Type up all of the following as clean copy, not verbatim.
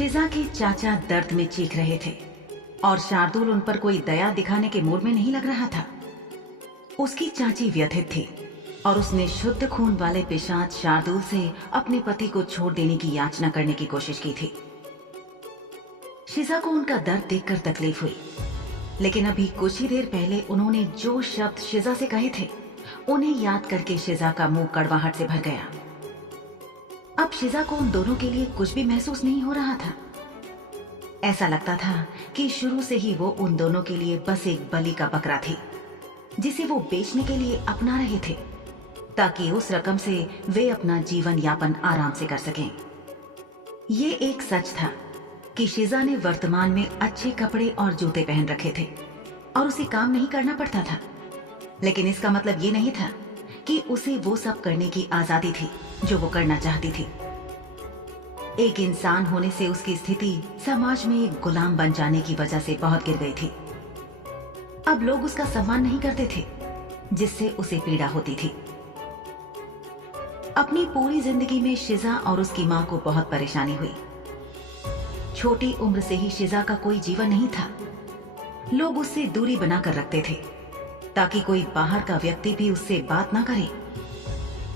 शिजा के चाचा दर्द में चीख रहे थे और शार्दुल उन पर कोई दया दिखाने के मूड में नहीं लग रहा था। उसकी चाची व्यथित थी और उसने शुद्ध खून वाले पिशाच शार्दुल से अपने पति को छोड़ देने की याचना करने की कोशिश की थी। शिजा को उनका दर्द देखकर तकलीफ हुई, लेकिन अभी कुछ ही देर पहले उन्होंने जो शब्द शिजा से कहे थे उन्हें याद करके शिजा का मुंह कड़वाहट से भर गया। अब शिजा को उन दोनों के लिए कुछ भी महसूस नहीं हो रहा था। ऐसा लगता था कि शुरू से ही वो उन दोनों के लिए बस एक बलि का बकरा थी जिसे वो बेचने के लिए अपना रहे थे ताकि उस रकम से वे अपना जीवन यापन आराम से कर सकें। ये एक सच था कि शिजा ने वर्तमान में अच्छे कपड़े और जूते पहन रखे थे और उसे काम नहीं करना पड़ता था, लेकिन इसका मतलब ये नहीं था कि उसे वो सब करने की आजादी थी जो वो करना चाहती थी। एक इंसान होने से उसकी स्थिति समाज में एक गुलाम बन जाने की वजह से बहुत गिर गई थी। अब लोग उसका सम्मान नहीं करते थे, जिससे उसे पीड़ा होती थी। अपनी पूरी जिंदगी में शिजा और उसकी मां को बहुत परेशानी हुई। छोटी उम्र से ही शिजा का कोई जीवन नहीं था। लोग उससे दूरी बनाकर रखते थे ताकि कोई बाहर का व्यक्ति भी उससे बात ना करे,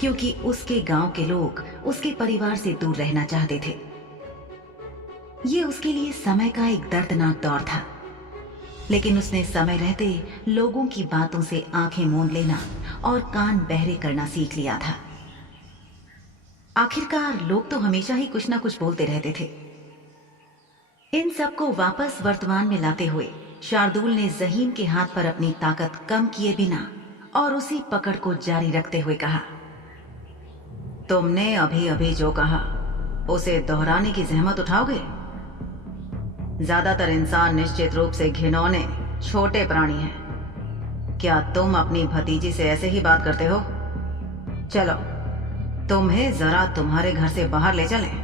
क्योंकि उसके गांव के लोग उसके परिवार से दूर रहना चाहते थे। ये उसके लिए समय का एक दर्दनाक दौर था, लेकिन उसने समय रहते लोगों की बातों से आंखें मूंद लेना और कान बहरे करना सीख लिया था। आखिरकार लोग तो हमेशा ही कुछ ना कुछ बोलते रहते थे। इन सबको वापस वर्तमान में लाते हुए शार्दुल ने ज़हीम के हाथ पर अपनी ताकत कम किए बिना और उसी पकड़ को जारी रखते हुए कहा, तुमने अभी अभी जो कहा उसे दोहराने की जहमत उठाओगे? ज्यादातर इंसान निश्चित रूप से घिनौने छोटे प्राणी हैं। क्या तुम अपनी भतीजी से ऐसे ही बात करते हो? चलो तुम्हें जरा तुम्हारे घर से बाहर ले चलें।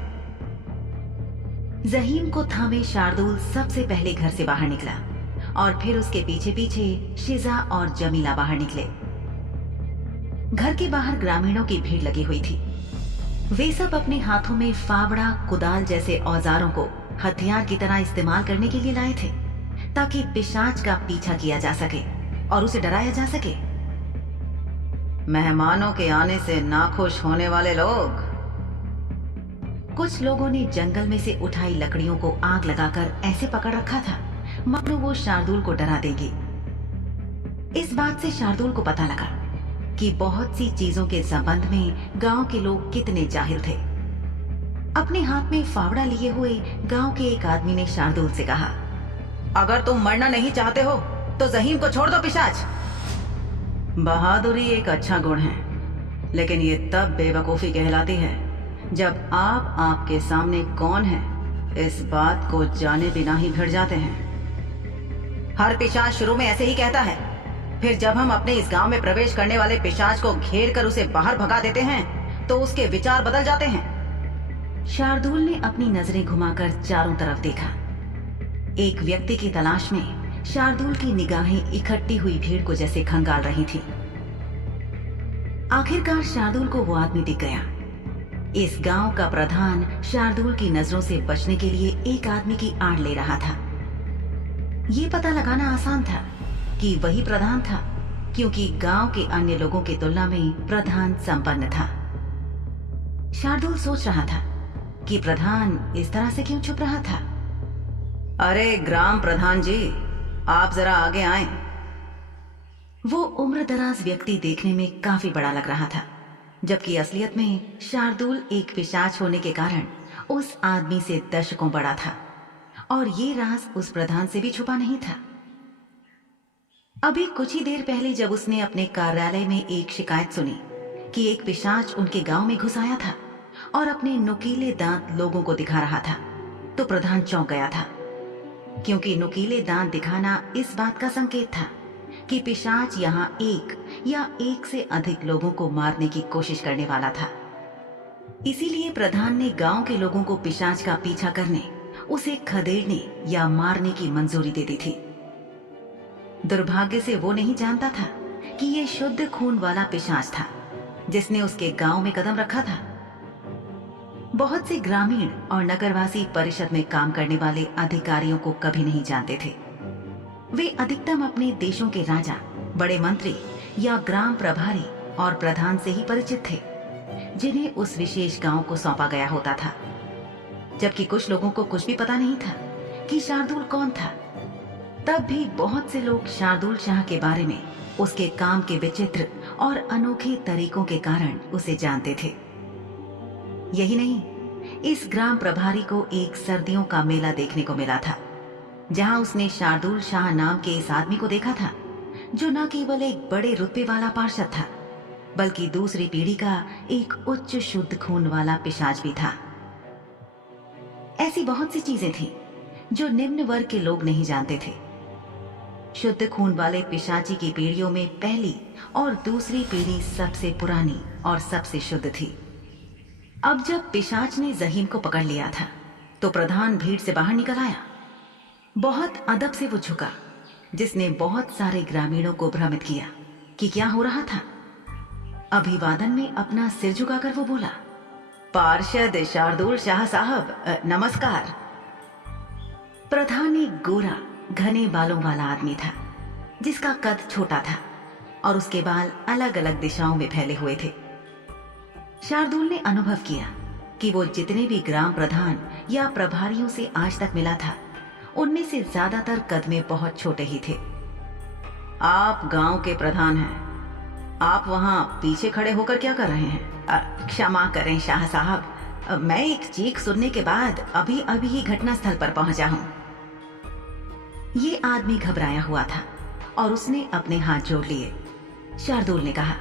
ज़हीम को थामे शार्दुल सबसे पहले घर से बाहर निकला और फिर उसके पीछे पीछे शिजा और जमीला बाहर निकले। घर के बाहर ग्रामीणों की भीड़ लगी हुई थी। वे सब अपने हाथों में फावड़ा, कुदाल जैसे औजारों को हथियार की तरह इस्तेमाल करने के लिए लाए थे ताकि पिशाच का पीछा किया जा सके और उसे डराया जा सके। मेहमानों के आने से नाखुश होने वाले लोग। कुछ लोगों ने जंगल में से उठाई लकड़ियों को आग लगाकर ऐसे पकड़ रखा था मानो वो शार्दुल को डरा देगी। इस बात से शार्दुल को पता लगा कि बहुत सी चीजों के संबंध में गांव के लोग कितने जाहिल थे। अपने हाथ में फावड़ा लिए हुए गांव के एक आदमी ने शार्दुल से कहा, अगर तुम मरना नहीं चाहते हो तो ज़हीम को छोड़ दो पिशाच। बहादुरी एक अच्छा गुण है, लेकिन ये तब बेवकूफी कहलाती है जब आप आपके सामने कौन है इस बात को जाने बिना ही भिड़ जाते हैं। हर पिशाच शुरू में ऐसे ही कहता है, फिर जब हम अपने इस गांव में प्रवेश करने वाले पिशाच को घेर कर उसे बाहर भगा देते हैं तो उसके विचार बदल जाते हैं। शार्दुल ने अपनी नजरें घुमाकर चारों तरफ देखा। एक व्यक्ति की तलाश में शार्दुल की निगाहें इकट्ठी हुई भीड़ को जैसे खंगाल रही थी। आखिरकार शार्दुल को वो आदमी दिख गया। इस गांव का प्रधान शार्दुल की नजरों से बचने के लिए एक आदमी की आड़ ले रहा था। ये पता लगाना आसान था कि वही प्रधान था, क्योंकि गांव के अन्य लोगों की तुलना में प्रधान संपन्न था। शार्दुल सोच रहा था कि प्रधान इस तरह से क्यों छुप रहा था। अरे ग्राम प्रधान जी, आप जरा आगे आएं। वो उम्रदराज व्यक्ति देखने में काफी बड़ा लग रहा था, जबकि असलियत में शार्दुल एक पिशाच होने के कारण उस आदमी से दशकों बड़ा था और ये राज उस प्रधान से भी छुपा नहीं था। अभी कुछ ही देर पहले जब उसने अपने कार्यालय में एक शिकायत सुनी कि एक पिशाच उनके गांव में घुस आया था और अपने नुकीले दांत लोगों को दिखा रहा था, तो प्रधान चौंक गया था, क्योंकि नुकीले दांत दिखाना इस बात का संकेत था कि पिशाच यहाँ एक या एक से अधिक लोगों को मारने की कोशिश करने वाला था। इसीलिए प्रधान ने गांव के लोगों को पिशाच का पीछा करने, उसे खदेड़ने या मारने की मंजूरी दे दी थी। दुर्भाग्य से वो नहीं जानता था कि ये शुद्ध खून वाला पिशाच था जिसने उसके गांव में कदम रखा था। बहुत से ग्रामीण और नगरवासी परिषद में काम करने वाले अधिकारियों को कभी नहीं जानते थे। वे अधिकतम अपने देशों के राजा, बड़े मंत्री या ग्राम प्रभारी और प्रधान से ही परिचित थे, जिन्हें उस विशेष गांव को सौंपा गया होता था। जबकि कुछ लोगों को कुछ भी पता नहीं था कि शार्दुल कौन था। तब भी बहुत से लोग शार्दुल शाह के बारे में, उसके काम के विचित्र और अनोखे तरीकों के कारण उसे जानते थे। यही नहीं, इस ग्राम प्रभारी को एक सर्दियों का मेला देखने को मिला था, जहां उसने शार्दुल शाह नाम के इस आदमी को देखा था, जो न केवल एक बड़े रुतबे वाला पार्षद था, बल्कि दूसरी पीढ़ी का एक उच्च शुद्ध खून वाला पिशाच भी था। ऐसी बहुत सी चीजें थी जो निम्न वर्ग के लोग नहीं जानते थे। शुद्ध खून वाले पिशाची की पीढ़ियों में पहली और दूसरी पीढ़ी सबसे पुरानी और सबसे शुद्ध थी। अब जब पिशाच ने जहीम को पकड़ लिया था, तो प्रधान भीड़ से बाहर निकल आया। बहुत अदब से वो झुका, जिसने बहुत सारे ग्रामीणों को भ्रमित किया कि क्या हो रहा था। अभिवादन में अपना सिर झुकाकर वो बोला, पार्षद शार्दुल शाह साहब, नमस्कार। प्रधान एक गोरा घने बालों वाला आदमी था, जिसका कद छोटा था और उसके बाल अलग अलग दिशाओं में फैले हुए थे। शार्दुल ने अनुभव किया कि वो जितने भी ग्राम प्रधान या प्रभारियों से आज तक मिला था, उनमें से ज्यादातर कद में बहुत छोटे ही थे। आप गांव के प्रधान हैं, आप वहां पीछे खड़े होकर क्या कर रहे हैं? क्षमा करें शाह साहब, मैं एक चीख सुनने के बाद अभी अभी ही घटनास्थल पर पहुंचा हूं। ये आदमी घबराया हुआ था और उसने अपने हाथ जोड़ लिए। शार्दुल ने कहा,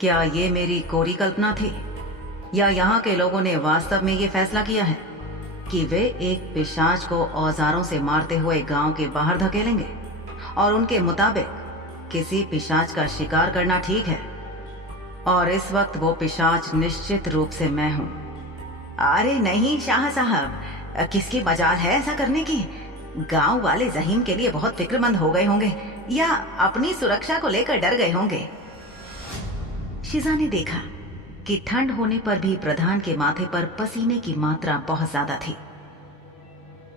क्या ये मेरी कोरी कल्पना थी, या यहाँ के लोगों ने वास्तव में ये फैसला किया है कि वे एक पिशाच को औजारों से मारते हुए गांव के बाहर धकेलेंगे और उनके मुताबिक किसी पिशाच का शिकार करना ठीक है, और इस वक्त वो पिशाच निश्चित रूप से मैं हूं। अरे नहीं शाह साहब, किसकी मजाल है ऐसा करने की? गांव वाले जहीम के लिए बहुत फिक्रमंद हो गए होंगे या अपनी सुरक्षा को लेकर डर गए होंगे। शिजा ने देखा कि ठंड होने पर भी प्रधान के माथे पर पसीने की मात्रा बहुत ज्यादा थी।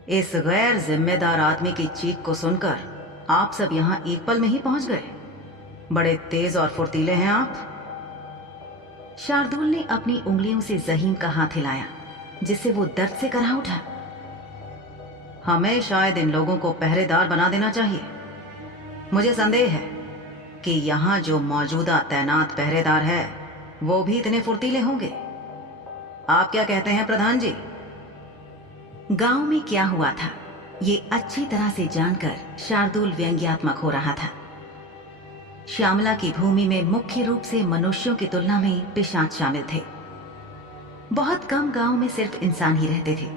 इस गैर जिम्मेदार आदमी की चीख को सुनकर आप सब यहां एक पल में ही पहुंच गए। बड़े तेज और फुर्तीले हैं आप। शार्दुल ने अपनी उंगलियों से जहीम का हाथ हिलाया, जिससे वो दर्द से कराह उठा। हमें शायद इन लोगों को पहरेदार बना देना चाहिए। मुझे संदेह है कि यहां जो मौजूदा तैनात पहरेदार है, वो भी इतने फुर्तीले होंगे। आप क्या कहते हैं प्रधान जी? गांव में क्या हुआ था, ये अच्छी तरह से जानकर शार्दुल व्यंग्यात्मक हो रहा था। श्यामला की भूमि में मुख्य रूप से मनुष्यों की तुलना में पिशाच शामिल थे। बहुत कम गांव में सिर्फ इंसान ही रहते थे,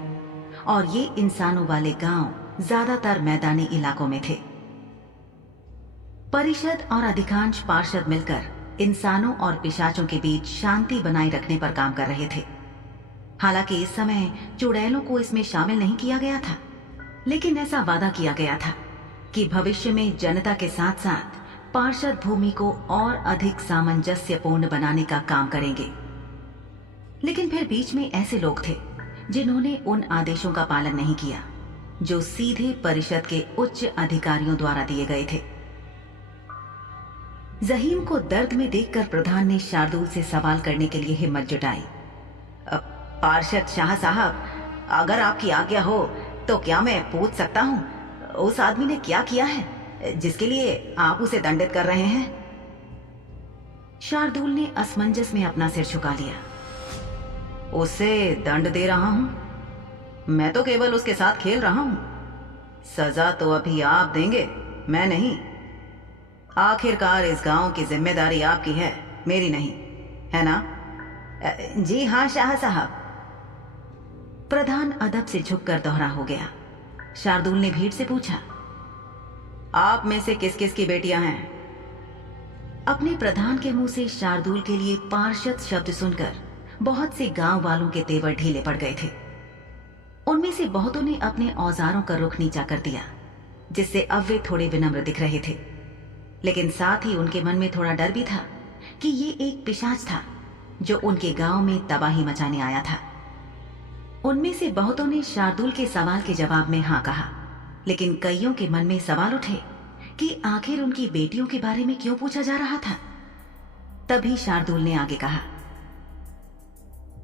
और ये इंसानों वाले गांव ज्यादातर मैदानी इलाकों में थे। परिषद और अधिकांश पार्षद मिलकर इंसानों और पिशाचों के बीच शांति बनाए रखने पर काम कर रहे थे। हालांकि इस समय चुड़ैलों को इसमें शामिल नहीं किया गया था, लेकिन ऐसा वादा किया गया था कि भविष्य में जनता के साथ साथ पार्षद भूमि को और अधिक सामंजस्यपूर्ण बनाने का काम करेंगे। लेकिन फिर बीच में ऐसे लोग थे जिन्होंने उन आदेशों का पालन नहीं किया जो सीधे परिषद के उच्च अधिकारियों द्वारा दिए गए थे। जहीम को दर्द में देखकर प्रधान ने शार्दुल से सवाल करने के लिए हिम्मत जुटाई। पार्षद शाह साहब, अगर आपकी आज्ञा हो तो क्या मैं पूछ सकता हूं, उस आदमी ने क्या किया है जिसके लिए आप उसे दंडित कर रहे हैं? शार्दुल ने असमंजस में अपना सिर झुका लिया। उसे दंड दे रहा हूं? मैं तो केवल उसके साथ खेल रहा हूं। सजा तो अभी आप देंगे, मैं नहीं। आखिरकार इस गांव की जिम्मेदारी आपकी है, मेरी नहीं, है ना? जी हाँ शाह साहब। प्रधान अदब से झुककर दोहरा हो गया। शार्दुल ने भीड़ से पूछा, आप में से किस किस की बेटियां हैं? अपने प्रधान के मुंह से शार्दुल के लिए पार्षद शब्द सुनकर बहुत से गांव वालों के तेवर ढीले पड़ गए थे। उनमें से बहुतों ने अपने औजारों का रुख नीचा कर दिया, जिससे अब वे थोड़े विनम्र दिख रहे थे। लेकिन साथ ही उनके मन में थोड़ा डर भी था कि ये एक पिशाच था जो उनके गांव में तबाही मचाने आया था। उनमें से बहुतों ने शार्दुल के सवाल के जवाब में हाँ कहा, लेकिन कईयों के मन में सवाल उठे कि आखिर उनकी बेटियों के बारे में क्यों पूछा जा रहा था। तभी शार्दुल ने आगे कहा,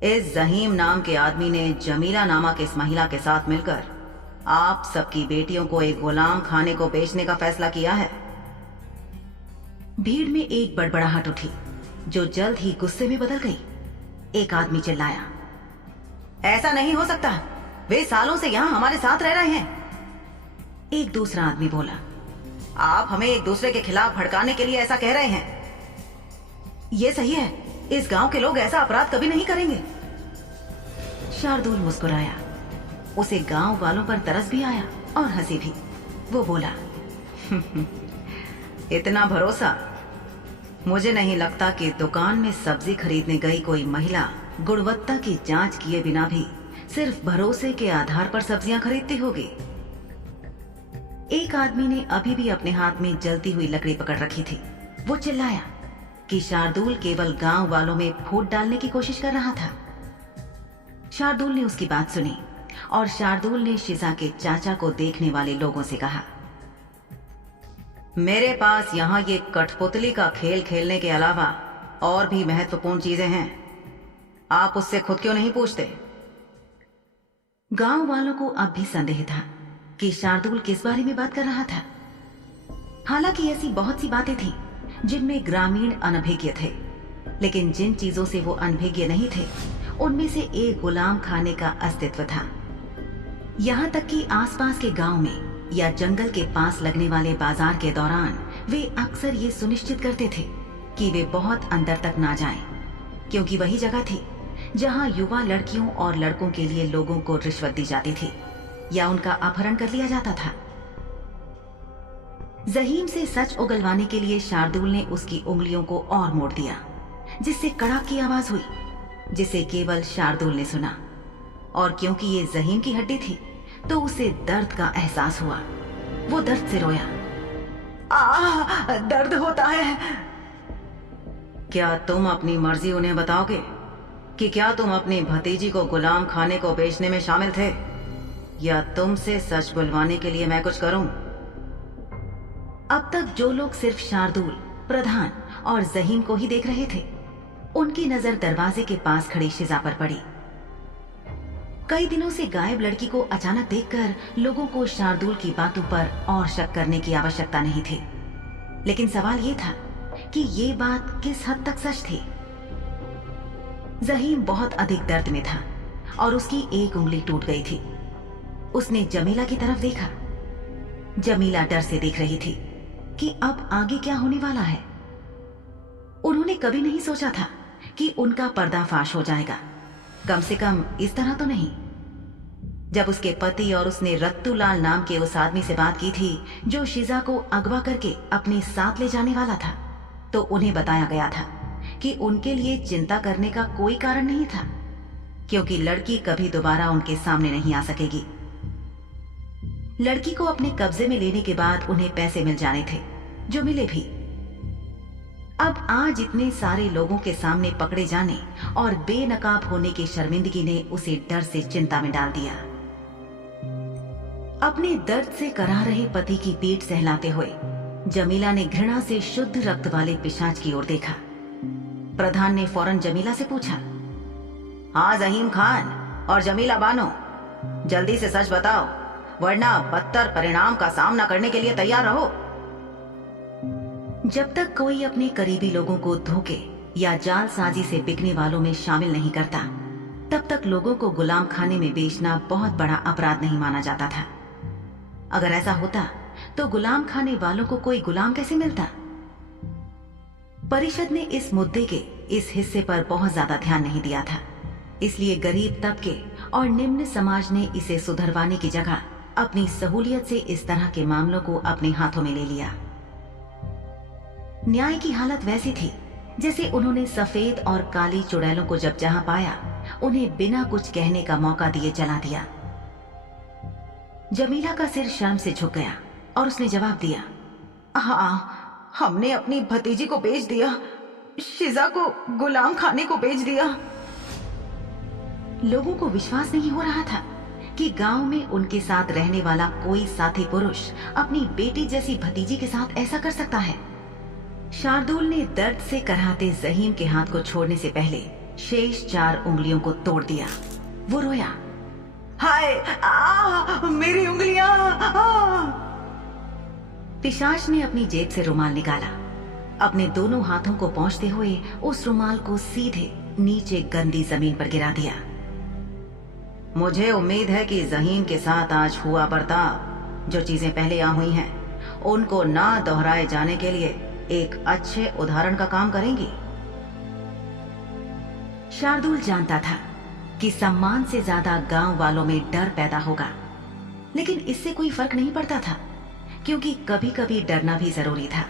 इस जहीम नाम के आदमी ने जमीला नामक इस महिला के साथ मिलकर आप सबकी बेटियों को एक गुलाम खाने को बेचने का फैसला किया है। भीड़ में एक बड़बड़ाहट उठी जो जल्द ही गुस्से में बदल गई। एक आदमी चिल्लाया, ऐसा नहीं हो सकता, वे सालों से यहां हमारे साथ रह रहे हैं। एक दूसरा आदमी बोला, आप हमें एक दूसरे के खिलाफ भड़काने के लिए ऐसा कह रहे हैं। यह सही है, इस गांव के लोग ऐसा अपराध कभी नहीं करेंगे। शार्दुल मुस्कुराया। उसे गांव वालों पर तरस भी आया और हंसी भी। वो बोला, इतना भरोसा? मुझे नहीं लगता कि दुकान में सब्जी खरीदने गई कोई महिला गुणवत्ता की जांच किए बिना भी सिर्फ भरोसे के आधार पर सब्जियां खरीदती होगी। एक आदमी ने अभी भी अपने हाथ में जलती हुई लकड़ी पकड़ रखी थी। वो चिल्लाया कि शार्दुल केवल गांव वालों में फूट डालने की कोशिश कर रहा था। शार्दुल ने उसकी बात सुनी और शार्दुल ने शिजा के चाचा को देखने वाले लोगों से कहा, मेरे पास यहाँ ये कठपुतली का खेल खेलने के अलावा और भी महत्वपूर्ण चीजें हैं, आप उससे खुद क्यों नहीं पूछते? गांव वालों को अब भी संदेह था कि शार्दुल किस बारे में बात कर रहा था। हालांकि ऐसी बहुत सी बातें थीं जिनमें ग्रामीण अनभिज्ञ थे, लेकिन जिन चीजों से वो अनभिज्ञ नहीं थे उनमें से एक गुलाम खाने का अस्तित्व था। यहाँ तक कि आसपास के गांव में या जंगल के पास लगने वाले बाजार के दौरान वे अक्सर ये सुनिश्चित करते थे कि वे बहुत अंदर तक ना जाएं, क्योंकि वही जगह थी जहां युवा लड़कियों और लड़कों के लिए लोगों को रिश्वत दी जाती थी या उनका अपहरण कर लिया जाता था। जहीम से सच उगलवाने के लिए शार्दुल ने उसकी उंगलियों को और मोड़ दिया, जिससे कड़ाक की आवाज हुई, जिसे केवल शार्दुल ने सुना। और क्योंकि ये जहीम की हड्डी थी तो उसे दर्द का एहसास हुआ। वो दर्द से रोया, दर्द होता है। क्या तुम अपनी मर्जी उन्हें बताओगे कि क्या तुम अपनी भतीजी को गुलाम खाने को बेचने में शामिल थे, या तुमसे सच बुलवाने के लिए मैं कुछ करूं? अब तक जो लोग सिर्फ शार्दुल, प्रधान और जहीम को ही देख रहे थे, उनकी नजर दरवाजे के पास खड़ी शिजा पर पड़ी। कई दिनों से गायब लड़की को अचानक देखकर लोगों को शार्दुल की बातों पर और शक करने की आवश्यकता नहीं थी, लेकिन सवाल ये था कि ये बात किस हद तक सच थी। जहीम बहुत अधिक दर्द में था और उसकी एक उंगली टूट गई थी। उसने जमीला की तरफ देखा। जमीला डर से देख रही थी कि अब आगे क्या होने वाला है। उन्होंने कभी नहीं सोचा था कि उनका पर्दाफाश हो जाएगा, कम से कम इस तरह तो नहीं। जब उसके पति और उसने रत्तूलाल नाम के उस आदमी से बात की थी जो शिजा को अगवा करके अपने साथ ले जाने वाला था, तो उन्हें बताया गया था कि उनके लिए चिंता करने का कोई कारण नहीं था, क्योंकि लड़की कभी दोबारा उनके सामने नहीं आ सकेगी। लड़की को अपने कब्जे में लेने के बाद उन्हें पैसे मिल जाने थे, जो मिले भी। अब आज इतने सारे लोगों के सामने पकड़े जाने और बेनकाब होने की शर्मिंदगी ने उसे डर से चिंता में डाल दिया। अपने दर्द से कराह रहे पति की पीठ सहलाते हुए जमीला ने घृणा से शुद्ध रक्त वाले पिशाच की ओर देखा। प्रधान ने फौरन जमीला से पूछा, हाँ जहीम खान और जमीला बानो, जल्दी से सच बताओ, वरना बदतर परिणाम का सामना करने के लिए तैयार रहो। जब तक कोई अपने करीबी लोगों को धोखे या जालसाजी से बिकने वालों में शामिल नहीं करता, तब तक लोगों को गुलाम खाने में बेचना बहुत बड़ा अपराध नहीं माना जाता था। अगर ऐसा होता तो गुलाम खाने वालों को कोई गुलाम कैसे मिलता? परिषद ने इस मुद्दे के इस हिस्से पर बहुत ज्यादा ध्यान नहीं दिया था, इसलिए गरीब तबके और निम्न समाज ने इसे सुधरवाने की जगह अपनी सहूलियत से इस तरह के मामलों को अपने हाथों में ले लिया। न्याय की हालत वैसी थी जैसे उन्होंने सफेद और काली चुड़ैलों को जब जहां पाया, उन्हें बिना कुछ कहने का मौका दिए जला दिया। जमीला का सिर शर्म से झुक गया और उसने जवाब दिया, हाँ, हमने अपनी भतीजी को बेच दिया, शिजा को गुलाम खाने को बेच दिया। लोगों को विश्वास नहीं हो रहा था कि गांव में उनके साथ रहने वाला कोई साथी पुरुष अपनी बेटी जैसी भतीजी के साथ ऐसा कर सकता है। शार्दुल ने दर्द से कराहते जहीम के हाथ को छोड़ने से पहले शेष 4 उंगलियों को तोड़ दिया। वो रोया, हाय मेरी उंगलियां। पिशाच ने अपनी जेब से रुमाल निकाला। अपने दोनों हाथों को पोंछते हुए उस रुमाल को सीधे नीचे गंदी जमीन पर गिरा दिया। मुझे उम्मीद है कि जहीम के साथ आज हुआ बर्ताव, जो चीजें पहले यहाँ हुई हैं, उनको ना दोहराए जाने के लिए एक अच्छे उदाहरण का काम करेंगी। शार्दुल जानता था कि सम्मान से ज्यादा गांव वालों में डर पैदा होगा, लेकिन इससे कोई फर्क नहीं पड़ता था, क्योंकि कभी कभी डरना भी जरूरी था।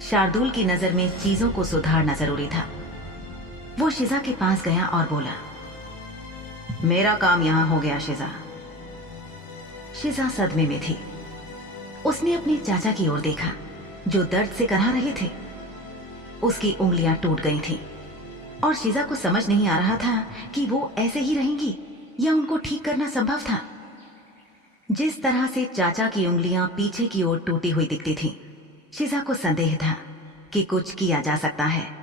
शार्दुल की नजर में चीजों को सुधारना जरूरी था। वो शिजा के पास गया और बोला, मेरा काम यहां हो गया शिजा। शिजा सदमे में थी। उसने अपने चाचा की ओर देखा जो दर्द से करा रहे थे। उसकी उंगलियां टूट गई थीं और शिजा को समझ नहीं आ रहा था कि वो ऐसे ही रहेंगी या उनको ठीक करना संभव था। जिस तरह से चाचा की उंगलियां पीछे की ओर टूटी हुई दिखती थीं, शिजा को संदेह था कि कुछ किया जा सकता है।